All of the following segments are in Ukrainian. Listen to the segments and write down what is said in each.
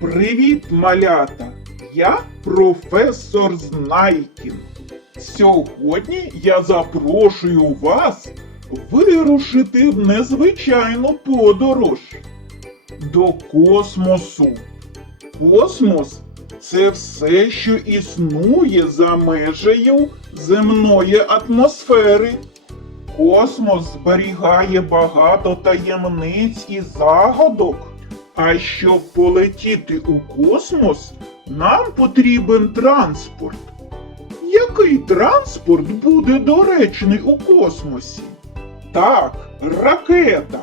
Привіт, малята! Я професор Знайкін. Сьогодні я запрошую вас вирушити в незвичайну подорож до космосу. Космос це все, що існує за межею земної атмосфери. Космос зберігає багато таємниць і загадок. А щоб полетіти у космос, нам потрібен транспорт. Який транспорт буде доречний у космосі? Так, ракета,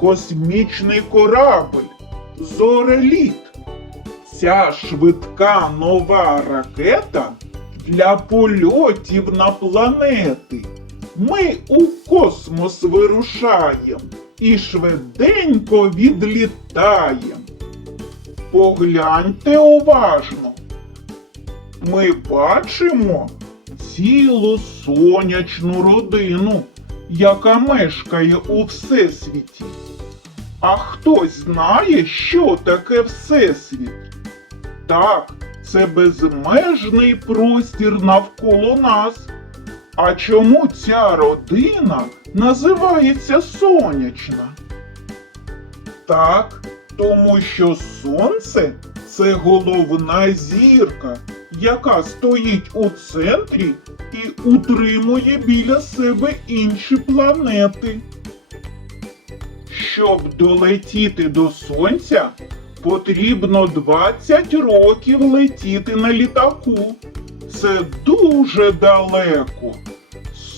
космічний корабль, зореліт. Ця швидка нова ракета для польотів на планети. Ми у космос вирушаємо і швиденько відлітаємо. Погляньте уважно. Ми бачимо цілу сонячну родину, яка мешкає у Всесвіті. А хтось знає, що таке Всесвіт? Так, це безмежний простір навколо нас. А чому ця родина називається сонячна? Так, тому що сонце це головна зірка, яка стоїть у центрі і утримує біля себе інші планети. Щоб долетіти до сонця, потрібно 20 років летіти на літаку. Це дуже далеко.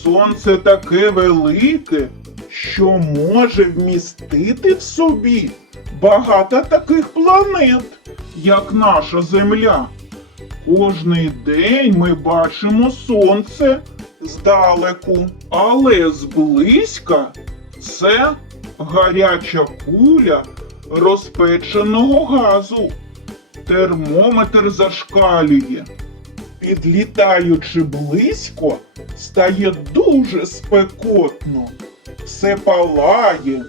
Сонце таке велике, що може вмістити в собі багато таких планет, як наша Земля. Кожний день ми бачимо сонце здалеку, але зблизька це гаряча куля розпеченого газу. Термометр зашкалює. Підлітаючи близько, стає дуже спекотно, все палає.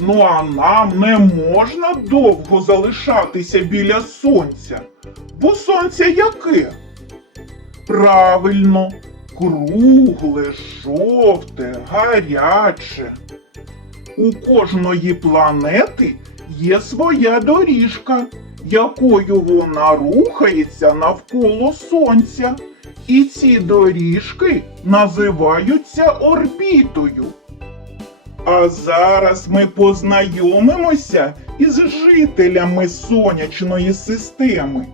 Ну а нам не можна довго залишатися біля сонця, бо сонце яке? Правильно, кругле, жовте, гаряче. У кожної планети є своя доріжка, якою вона рухається навколо сонця. І ці доріжки називаються орбітою. А зараз ми познайомимося із жителями сонячної системи.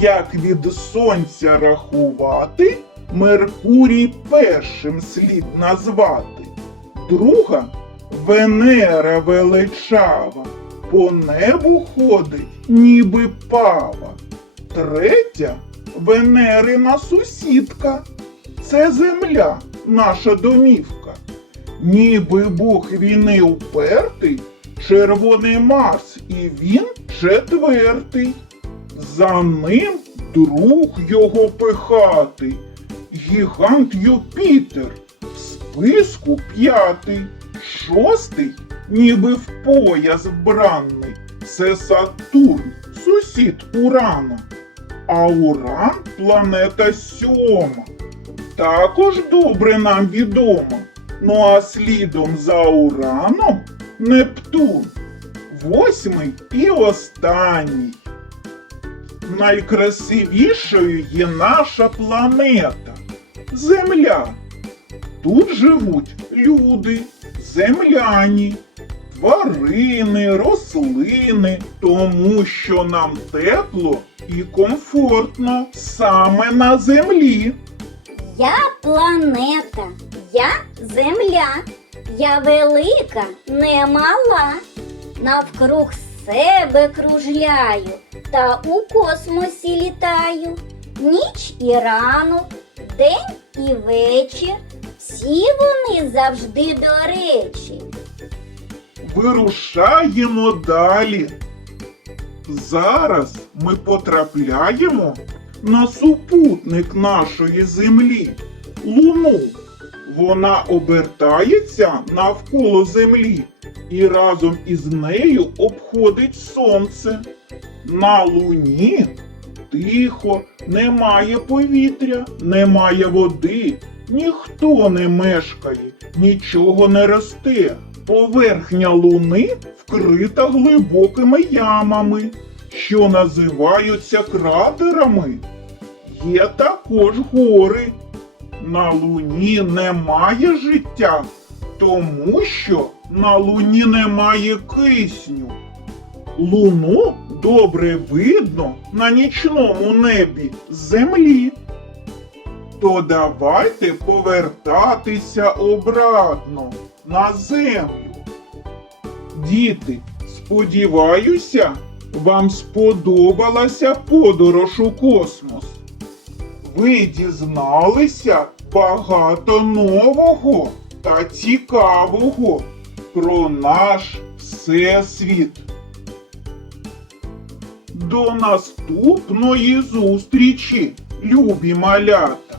Як від сонця рахувати, Меркурій першим слід назвати. Друга Венера величава, по небу ходить, ніби пава. Третя Венерина сусідка. Це земля, наша домівка. Ніби Бог війни упертий, червоний Марс, і він четвертий. За ним друг його пихатий, гігант Юпітер, в списку п'ятий, шостий, ніби в пояс вбранний, це Сатурн, сусід Урана. А Уран планета сьома. Також добре нам відомо. Ну а слідом за Ураном Нептун, восьмий і останній. Найкрасивішою є наша планета Земля. Тут живуть люди, земляні, тварини, рослини, тому що нам тепло і комфортно саме на землі. Я планета, я земля, я велика, не мала. Навкруг себе кружляю та у космосі літаю. Ніч і ранок, день і вечір. Всі вони завжди до речі. Вирушаємо далі. Зараз ми потрапляємо на супутник нашої землі Луну. Вона обертається навколо землі і разом із нею обходить сонце. На луні тихо, немає повітря, немає води, ніхто не мешкає, нічого не росте. Поверхня луни вкрита глибокими ямами, що називаються кратерами. Є також гори. На луні немає життя, тому що на луні немає кисню. Луну добре видно на нічному небі землі. То давайте повертатися обратно на землю. Діти, сподіваюся, вам сподобалася подорож у космос. Ви дізналися багато нового та цікавого про наш всесвіт. До наступної зустрічі, любі малята!